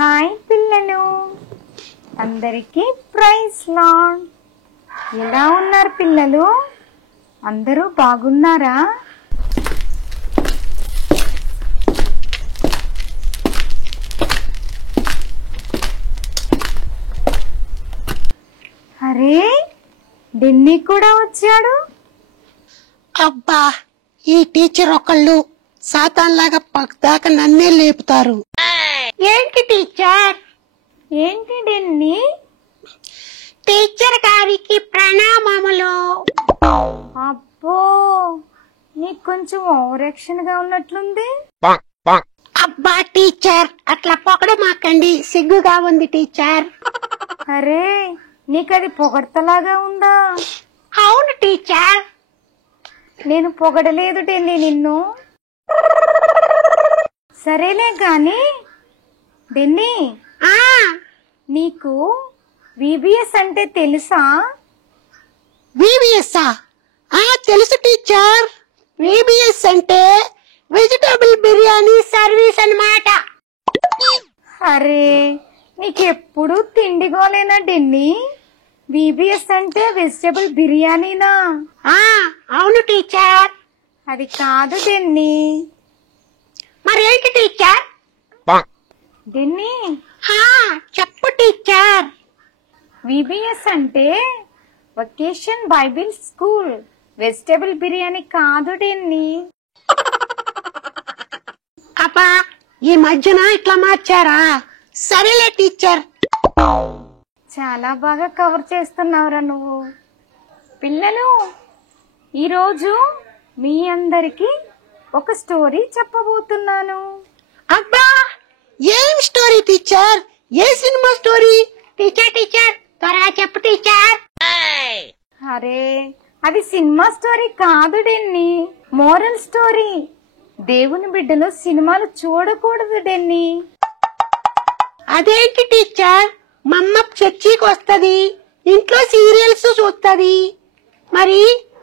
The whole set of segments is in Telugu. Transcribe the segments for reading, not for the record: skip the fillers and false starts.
హాయ్ పిల్లలు, అందరికీ ప్రైజ్ లార్డ్. ఎలా ఉన్నారు పిల్లలు? అందరూ బాగున్నారా? అరే, డెన్నీ కూడా వచ్చాడు. అబ్బా, ఈ టీచర్ ఒకళ్ళు సాతాన్లాగా పక్కదాకా నన్నే లేపుతారు. ఏంటి టీచర్? ఏంటి డెన్నీ? టీచర్ గారికి ప్రణామములు. అబ్బో, నీకు కొంచెం ఓవరాక్షన్ గా ఉన్నట్లుంది. అబ్బా టీచర్, అట్లా పొగడమాకండి, సిగ్గుగా ఉంది టీచర్. అరే, నీకది పొగడ్తలాగా ఉందా? అవును టీచర్. నేను పొగడలేదు డెన్నీ నిన్ను. సరేలే గాని డెన్నీ, నీకు విబిఎస్ అంటే తెలుసా? విబిఎస్ తెలుసు టీచర్. విబిఎస్ అంటే వెజిటబుల్ బిర్యానీ సర్వీస్ అన్నమాట. అరే, నీకెప్పుడు తిండిగోలేనా డెన్నీ? విబిఎస్ అంటే వెజిటబుల్ బిర్యానీనా? అవును టీచర్. అది కాదు డెన్నీ. మరేంటి టీచర్? డెన్నీ, చెప్పు టీచర్. విబిఎస్ అంటే vacation Bible school. Vegetable biryani కాదు డెన్నీ. అబ్బా, ఈ మధ్యన ఇట్లా మార్చారా? సరేలే టీచర్. చాలా బాగా కవర్ చేస్తున్నావురా నువ్వు. పిల్లలు, ఈరోజు మీ అందరికి ఒక స్టోరీ చెప్పబోతున్నాను. అబ్బా, ఏం స్టోరీ టీచర్? ఏ సినిమా స్టోరీ? టీచర్ టీచర్ త్వరగా చెప్పు టీచర్. అరే, అది సినిమా స్టోరీ కాదు డెన్నీ, మోరల్ స్టోరీ. దేవుని బిడ్డలు సినిమాలు చూడకూడదు డెన్నీ. అదేంటి టీచర్? మా అమ్మ చర్చికి వస్తది, ఇంట్లో సీరియల్స్ చూస్తది. మరి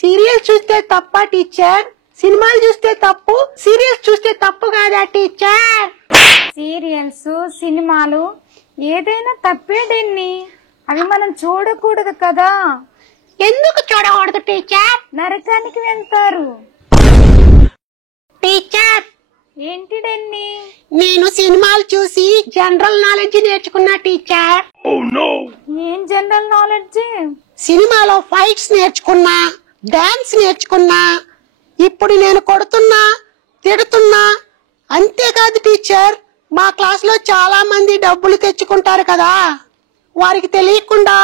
సీరియల్స్ చూస్తే తప్ప టీచర్? సినిమాలు చూస్తే తప్పు, సీరియల్స్ చూస్తే తప్పు కాదా టీచర్? సీరియల్స్, సినిమాలు ఏదైనా తప్పే డెన్నీ. అవి మనం చూడకూడదు కదా. ఎందుకు చూడకూడదు టీచర్? నరకానికి వెళ్తారు. టీచర్, ఏంటి డెన్నీ? నేను సినిమాలు చూసి జనరల్ నాలెడ్జ్ నేర్చుకున్నా టీచర్. ఏం జనరల్ నాలెడ్జ్? సినిమాలో ఫైట్స్ నేర్చుకున్నా, డాన్స్ నేర్చుకున్నా. ఇప్పుడు నేను కొడుతున్నా, తిడుతున్నా. అంతేకాదు టీచర్, మా క్లాస్ లో చాలా మంది డబ్బులు తెచ్చుకుంటారు కదా, వారికి తెలియకుండా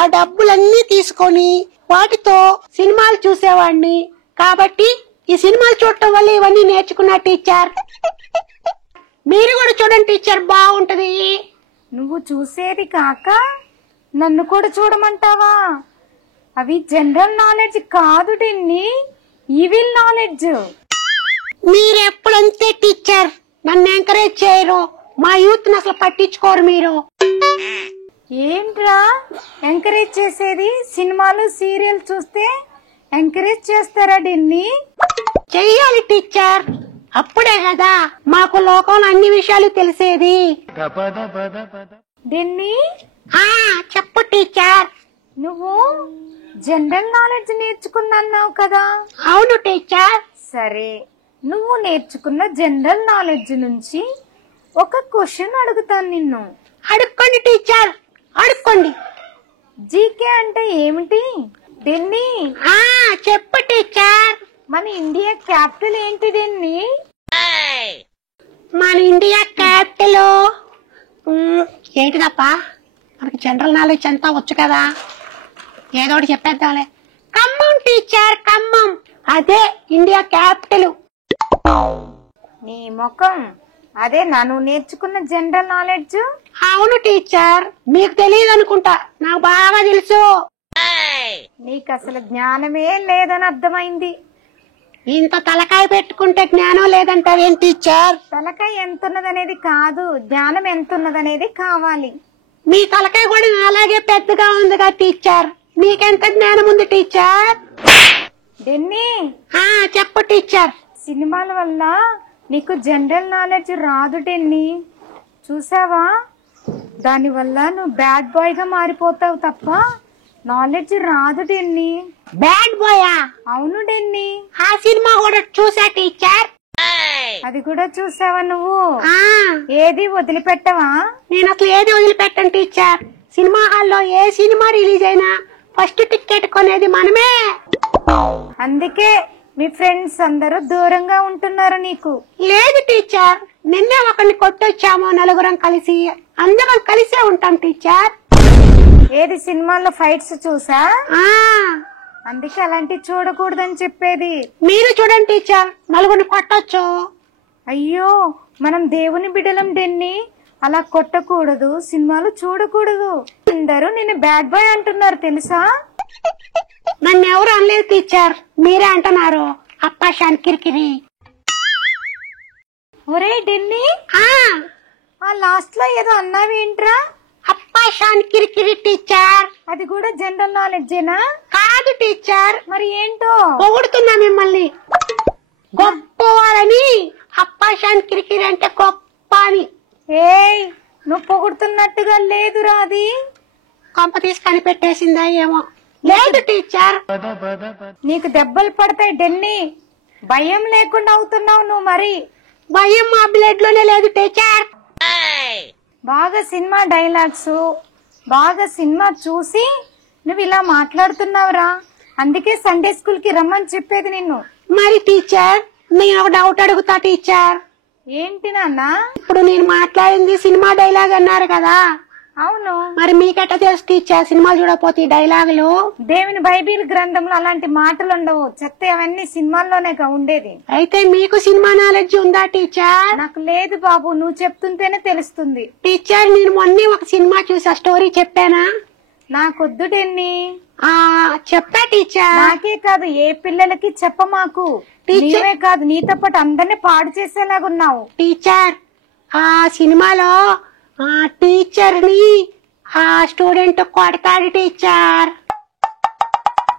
ఆ డబ్బులన్నీ తీసుకొని వాటితో సినిమాలు చూసేవాడిని. కాబట్టి ఈ సినిమాలు చూడటం వల్ల ఇవన్నీ నేర్చుకున్నా టీచర్. మీరు కూడా చూడండి టీచర్, బాగుంటది. నువ్వు చూసేది కాక నన్ను కూడా చూడమంటావా? అవి జనరల్ నాలెడ్జ్ కాదు డెన్నీ, ఈవిల్ నాలెడ్జ్. మీరెప్పుడంతే టీచర్, నన్ను ఎంకరేజ్ చేయరు. మా యూత్ ని అసలు పట్టించుకోరు మీరు. ఏంట్రా ఎంకరేజ్ చేసేది? సినిమాలు సీరియల్ చూస్తే ఎంకరేజ్ చేస్తారా డెన్నీ? చెయ్యాలి టీచర్, అప్పుడే కదా మాకు లోకంలో అన్ని విషయాలు తెలిసేది. డెన్నీ, చెప్పు టీచర్. నువ్వు జనరల్ నాలెడ్జ్ నేర్చుకున్నావు కదా? అవును టీచర్. సరే, నువ్వు నేర్చుకున్న జనరల్ నాలెడ్జ్ నుంచి ఒక క్వశ్చన్ అడుగుతాను నిన్ను. అడుక్కోండి టీచర్, అడుక్కోండి. జీకే అంటే ఏమిటి డెన్నీ? చెప్పు టీచర్. మన ఇండియా క్యాపిటల్ ఏంటి డెన్నీ? మన ఇండియా క్యాపిటల్ ఏంటిదప్పా? మనకి జనరల్ నాలెడ్జ్ అంతా వచ్చు కదా, ఏదో ఒకటి చెప్పేద్దాంలే. ఖమ్మం టీచర్, ఖమ్మం. అదే ఇండియా క్యాపిటల్. నీ ముఖం, అదే నన్ను నేర్చుకున్న జనరల్ నాలెడ్జ్. అవును టీచర్, మీకు తెలియదు అనుకుంటా, నాకు బాగా తెలుసు. నీకు అసలు జ్ఞానమే లేదని అర్థమైంది. ఇంత తలకాయ పెట్టుకుంటే జ్ఞానం లేదంటారేం టీచర్? తలకాయ ఎంతున్నదనేది కాదు, జ్ఞానం ఎంతున్నదనేది కావాలి. మీ తలకాయ కూడా అలాగే పెద్దగా ఉందిగా టీచర్, మీకెంత జ్ఞానం ఉంది టీచర్? డెన్నీ, చెప్పు టీచర్. సినిమాల వల్ల నీకు జనరల్ నాలెడ్జ్ రాదు డెన్నీ. చూసావా, దానివల్ల నువ్వు బ్యాడ్ బాయ్ గా మారిపోతావు తప్ప నాలెడ్జ్ రాదు డెన్నీ. బ్యాడ్ బాయా? అవును డెన్నీ. ఆ సినిమా కూడా చూసా టీచర్. అది కూడా చూసావా నువ్వు? ఆ, ఏది వదిలిపెట్టవా? నేను అసలు ఏది వదిలిపెట్టను టీచర్. సినిమా హాల్లో ఏ సినిమా రిలీజ్ అయినా ఫస్ట్ టికెట్ కొనేది మనమే. అందుకే మీ ఫ్రెండ్స్ అందరూ దూరంగా ఉంటున్నారు నీకు. లేదు టీచర్, నిన్నే ఒకరిని కొట్టొచ్చాము నలుగురం కలిసి. అందరం కలిసే ఉంటాం టీచర్. ఏది సినిమాల్లో ఫైట్స్ చూసా? ఆ, అందుకే అలాంటివి చూడకూడదని చెప్పేది. మీరు చూడండి టీచర్, నలుగురిని కొట్టొచ్చు. అయ్యో, మనం దేవుని బిడ్డలం డెన్నీ, అలా కొట్టకూడదు, సినిమాలు చూడకూడదు. అందరూ నిన్ను బ్యాడ్ బాయ్ అంటున్నారు తెలుసా? నన్ను ఎవరు అనలేదు టీచర్, మీరే అంటున్నారు. అప్పా షాన్ కిరికిరి. ఒరే డెన్నీ, ఆ లాస్ట్ లో ఏదో అన్నావేంట్రా? అప్పా షాన్ కిరికిరి టీచర్. అది కూడా జనరల్ నాలెడ్జేనా? కాదు టీచర్, మరి ఏంటో? పొగుడుతున్నా మిమ్మల్ని. గొప్పవారని అప్పా షాన్ కిరికిరి అంటే గొప్ప అని. ఏయ్, నువ్వు పొగుడుతున్నట్టుగా లేదురా అది. కొంప తీసి కనిపెట్టేసిందా ఏమో. లేదు టీచర్. నీకు దెబ్బలు పడతాయి డెన్నీ, భయం లేకుండా అవుతున్నావు నువ్వు. మరి భయం మా బ్లడ్ లోనే లేదు టీచర్. బాగా సినిమా డైలాగ్స్, బాగా సినిమా చూసి నువ్వు ఇలా మాట్లాడుతున్నావురా. అందుకే సండే స్కూల్ కి రమ్మని చెప్పేది నిన్ను. మరి టీచర్, నేను ఒక డౌట్ అడుగుతా టీచర్. ఏంటి నాన్న? ఇప్పుడు నేను మాట్లాడింది సినిమా డైలాగ్ అన్నారు కదా. అవును. మరి మీకెట్ట తెలుసు టీచర్ సినిమా చూడకపోతే ఈ డైలాగులు? దేవుని బైబిల్ గ్రంథంలో అలాంటి మాటలు ఉండవు, చెత్త అవన్నీ సినిమాల్లోనే ఉండేది. అయితే మీకు సినిమా నాలెడ్జ్ ఉందా టీచర్? నాకు లేదు బాబు, నువ్వు చెప్తుంటేనే తెలుస్తుంది. టీచర్, నేను మొన్న ఒక సినిమా చూసా, స్టోరీ చెప్పానా? నాకొద్దు డెన్నీ. చెప్పా టీచర్. నాకే కాదు, ఏ పిల్లలకి చెప్పమాకు. నీవే కాదు, నీతో పాటు అందరినీ పాడు చేసేలాగున్నావు. టీచర్, ఆ సినిమాలో ఆ టీచర్ ని ఆ స్టూడెంట్ కొడతాడు టీచర్.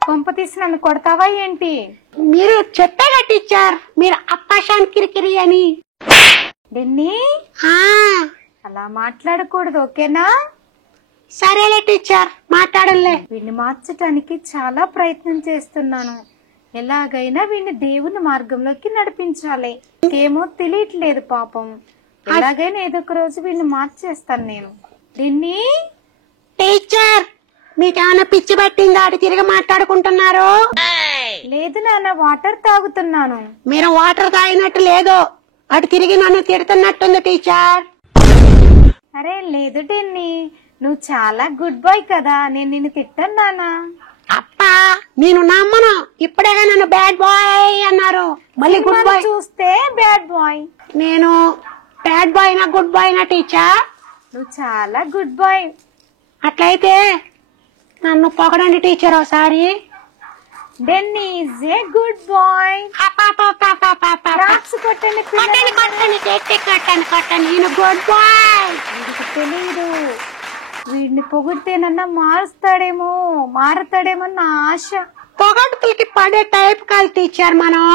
కొంప తీసి నన్ను కొడతావా ఏంటి? మీరు చెప్పారా టీచర్, మీరు అప్పాషాన్ కిరికిరి అని. డెన్నీ, అలా మాట్లాడకూడదు, ఓకేనా? సరేలే టీచర్, మాట్లాడలే. వీడిని మార్చటానికి చాలా ప్రయత్నం చేస్తున్నాను. ఎలాగైనా వీడిని దేవుని మార్గంలోకి నడిపించాలి. ఏమో తెలియట్లేదు పాపం. ఎలాగైనా ఏదో ఒక రోజు వీడిని మార్చేస్తాను నేను. దీన్ని టీచర్, మీకేమైనా పిచ్చి పట్టిందా? అటు తిరిగి మాట్లాడుకుంటున్నారు. లేదు నాన్న, వాటర్ తాగుతున్నాను. మీరు వాటర్ తాగినట్టు లేదు, అటు తిరిగి నన్ను తిడుతున్నట్టుంది టీచర్. అరే లేదు డెన్నీ, నువ్వు చాలా గుడ్ బాయ్ కదా, నేను నిన్ను తిట్టాను నాన్న. అప్పా, నేను నమ్మను. ఇప్పుడేగా నన్ను బ్యాడ్ బాయ్ అన్నారు, మళ్ళీ గుడ్ బాయ్ చూస్తే బ్యాడ్ బాయ్. నేను బ్యాడ్ బాయ్ నా గుడ్ బాయ్ నా టీచర్? నువ్వు చాలా గుడ్ బాయ్. అట్లయితే నన్ను పొగడండి టీచర్ ఒకసారి. Denny is a good boy. కొట్టండి కొట్టండి, నేను గుడ్ బాయ్. వీడికి తెలీదు, వీడిని పొగిడితేనన్నా మారతాడేమో నా ఆశ. పొగడ్తలకి పడే టైప్ కాదు టీచర్ మనం.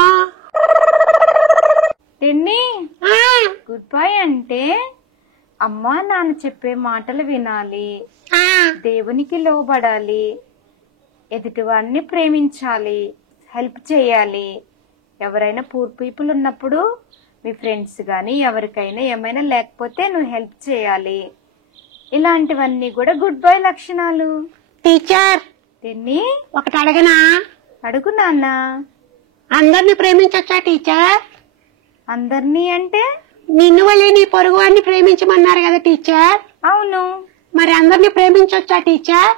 డెన్నీ, గుడ్ బాయ్ అంటే అమ్మా నాన్న చెప్పే మాటలు వినాలి, దేవునికి లోబడాలి, ఎదుటివాడిని ప్రేమించాలి, హెల్ప్ చేయాలి. ఎవరైనా పూర్ పీపుల్ ఉన్నప్పుడు మీ ఫ్రెండ్స్ గాని ఎవరికైనా ఏమైనా లేకపోతే నువ్వు హెల్ప్ చేయాలి. ఇలాంటివన్నీ కూడా గుడ్ బాయ్ లక్షణాలు. టీచర్, దీన్ని ఒకటి అడగనా? అడుగు నాన్న. అందరిని ప్రేమించొచ్చా టీచర్? అందరినీ అంటే? నిన్ను వల్లే నీ పొరుగు వాడిని ప్రేమించమన్నారు కదా టీచర్. అవును. మరి అందరిని ప్రేమించొచ్చా టీచర్?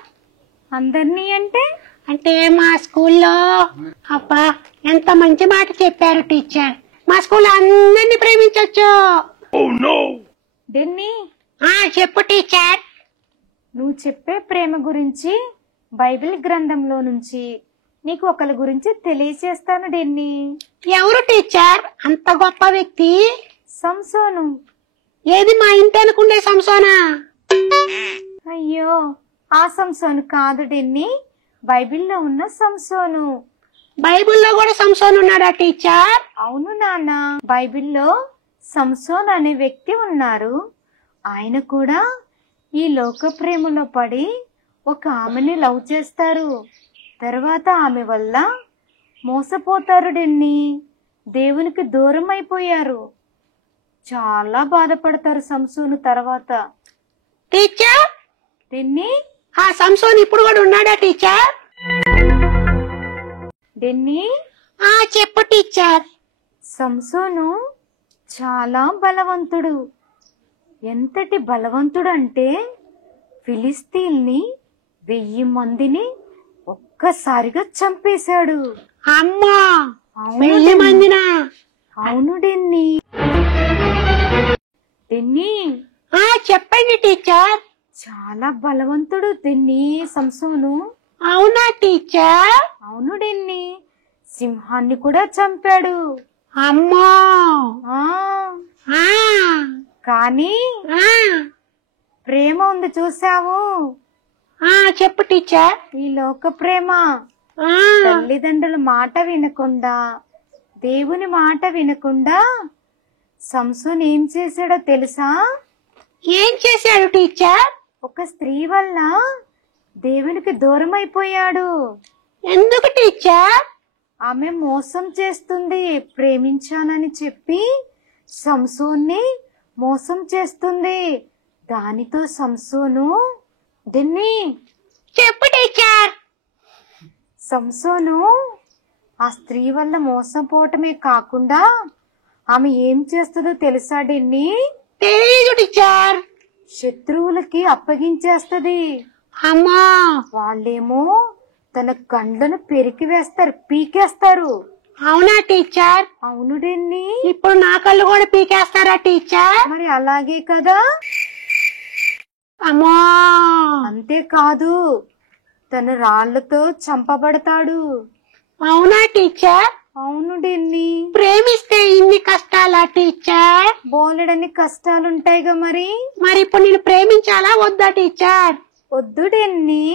అందరినీ అంటే? అంటే మా స్కూల్లో, అబ్బా ఎంత మంచి మాట చెప్పారు టీచర్, మా స్కూల్లో అందరిని ప్రేమించొచ్చు. డెన్నీ, చెప్పు టీచర్. నువ్వు చెప్పే ప్రేమ గురించి బైబిల్ గ్రంథంలో నుంచి నీకు ఒకరి గురించి తెలియజేస్తాను డెన్నీ. ఎవరు టీచర్ అంత గొప్ప వ్యక్తి? సంసోను. ఏది మా ఇంటి అనుకుండే సంసోనా? అయ్యో, ఆ సంసోను కాదు డెన్నీ, బైబిల్లో ఉన్న సంసోను. బైబిల్లో కూడా సంసోన్ ఉన్నాడా టీచర్? అవును నాన్న, బైబిల్లో సంసోన్ అనే వ్యక్తి ఉన్నారు. ఆయన కూడా ఈ లోక ప్రేమలో పడి ఒక ఆమెని లవ్ చేస్తారు. తర్వాత ఆమె వల్ల మోసపోతారు డెన్నీ. దేవునికి దూరం అయిపోయారు. చాలా బాధపడతారు సంసోను తర్వాత. టీచర్, డెన్నీ, ఆ సంసోన్ ఇప్పుడు కూడా ఉన్నాడా టీచర్? డెన్నీ, చెప్పు టీచర్. సంసోను చాలా బలవంతుడు. ఎంతటి బలవంతుడు అంటే ఫిలిస్తీన్ని 1000 మందిని ఒక్కసారిగా చంపేశాడు. అమ్మా, అవును 1000 మందినా? అవును డెన్నీ. డెన్నీ, చెప్పండి టీచర్. చాలా బలవంతుడు డెన్నీ సంసోను. అవునా టీచర్? అవును డెన్నీ, సింహాన్ని కూడా చంపాడు. అమ్మా, ఆ కానీ ప్రేమ ఉంది చూసావు? చెప్పు టీచర్. ఈ లోక ప్రేమ తల్లిదండ్రుల మాట వినకుండా, దేవుని మాట వినకుండా సంసోన్ ఏం చేశాడో తెలుసా? ఏం చేశాడు టీచర్? ఒక స్త్రీ వల్ల దేవునికి దూరం అయిపోయాడు. ఎందుకు టీచర్? ఆమె మోసం చేస్తుంది. ప్రేమించానని చెప్పి సంసోన్ని మోసం చేస్తుంది. దానితో సంసోను డెన్నీ, చెప్పు టీచర్. సంసోను ఆ స్త్రీ వల్ల మోసపోవటమే కాకుండా ఆమె ఏం చేస్తుందో తెలుసా డెన్నీ? తెలీదు టీచర్. శత్రువులకి అప్పగించేస్తది. అమ్మా, వాళ్ళేమో తన కండ్లను పెరికి వేస్తారు, పీకేస్తారు. అవునా టీచర్? అవును డెన్నీ. ఇప్పుడు నా కళ్ళు కూడా పీకేస్తారా టీచర్? మరి అలాగే కదా. అమ్మా, అంతేకాదు తన రాళ్లతో చంపబడతాడు. అవునా టీచర్? అవును డెన్నీ. ప్రేమిస్తే ఇన్ని కష్టాలా టీచర్? బోలెడని కష్టాలుంటాయిగా మరి. మరి ఇప్పుడు నేను ప్రేమించాలా వద్దా టీచర్? వద్దు డెన్నీ.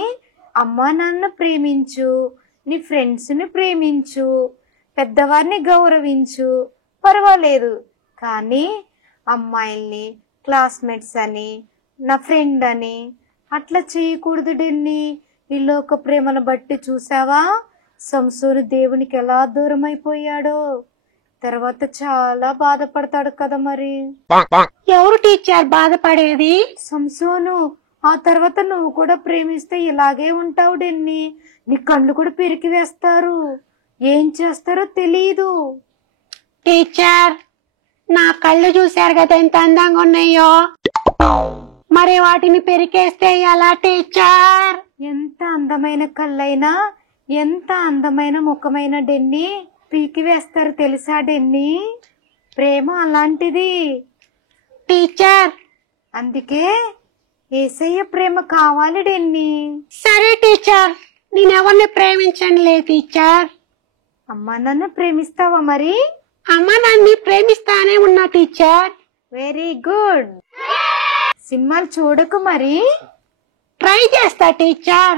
అమ్మా నాన్న ప్రేమించు, నీ ఫ్రెండ్స్ ని ప్రేమించు, పెద్దవారిని గౌరవించు, పర్వాలేదు. కానీ అమ్మాయిల్ని క్లాస్మేట్స్ అని, నా ఫ్రెండ్ అని అట్లా చేయకూడదు డెన్నీ. ఈ లోక ప్రేమను బట్టి చూసావా సంసోను దేవునికి ఎలా దూరం అయిపోయాడో. తర్వాత చాలా బాధపడతాడు కదా మరి. ఎవరు టీచర్ బాధపడేది? సంసోను. ఆ తర్వాత నువ్వు కూడా ప్రేమిస్తే ఇలాగే ఉంటావు డెన్నీ. నీ కళ్ళు కూడా పెరికి వేస్తారు. ఏం చేస్తారో తెలీదు. టీచర్, నా కళ్ళు చూశారు కదా ఎంత అందంగా ఉన్నాయో. మరి వాటిని పెరికేస్తే ఎలా టీచర్? ఎంత అందమైన కళ్ళైనా, ఎంత అందమైన ముఖమైన డెన్నీ పీకి వేస్తారు తెలుసా డెన్నీ. ప్రేమ అలాంటిది టీచర్. అందుకే యేసయ్య ప్రేమ కావాలి డెన్నీ. సరే టీచర్, నేనెవరిని ప్రేమించనులే టీచర్. అమ్మా నన్ను ప్రేమిస్తావా మరి? అమ్మ నన్ను ప్రేమిస్తానే ఉన్నా టీచర్. Very good. సినిమాలు చూడకు మరి. ట్రై చేస్తా టీచర్.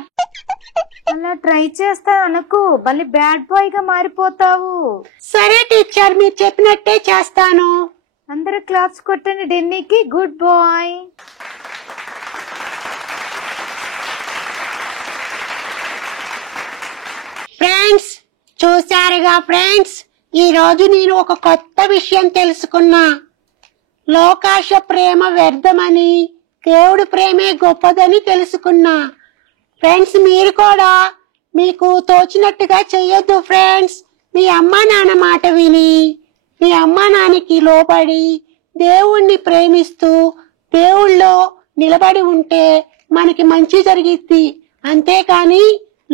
అలా ట్రై చేస్తా అనకు, మళ్ళీ బ్యాడ్ బాయ్ గా మారిపోతావు. సరే టీచర్, మీరు చెప్పినట్టే చేస్తాను. అందరూ క్లాప్స్ కొట్టండి డెన్నీకి. Good boy. ఫ్రెండ్స్, చూశారుగా ఫ్రెండ్స్, ఈ రోజు నేను ఒక కొత్త విషయం తెలుసుకున్నా. లోకాశ ప్రేమ వ్యర్థమని, దేవుడి ప్రేమే గొప్పదని తెలుసుకున్నా. ఫ్రెండ్స్, మీరు కూడా మీకు తోచినట్టుగా చెయ్యొద్దు ఫ్రెండ్స్. మీ అమ్మా నాన్న మాట విని, మీ అమ్మా నాన్నకి లోబడి, దేవుణ్ణి ప్రేమిస్తూ దేవుళ్ళో నిలబడి ఉంటే మనకి మంచి జరిగిద్ది. అంతేకాని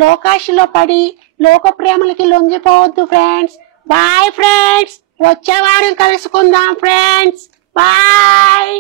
లోకాశలో పడి లోక ప్రేమలకి లొంగిపోవద్దు ఫ్రెండ్స్. బాయ్ ఫ్రెండ్స్, వచ్చే వారం కలుసుకుందాం ఫ్రెండ్స్. బాయ్.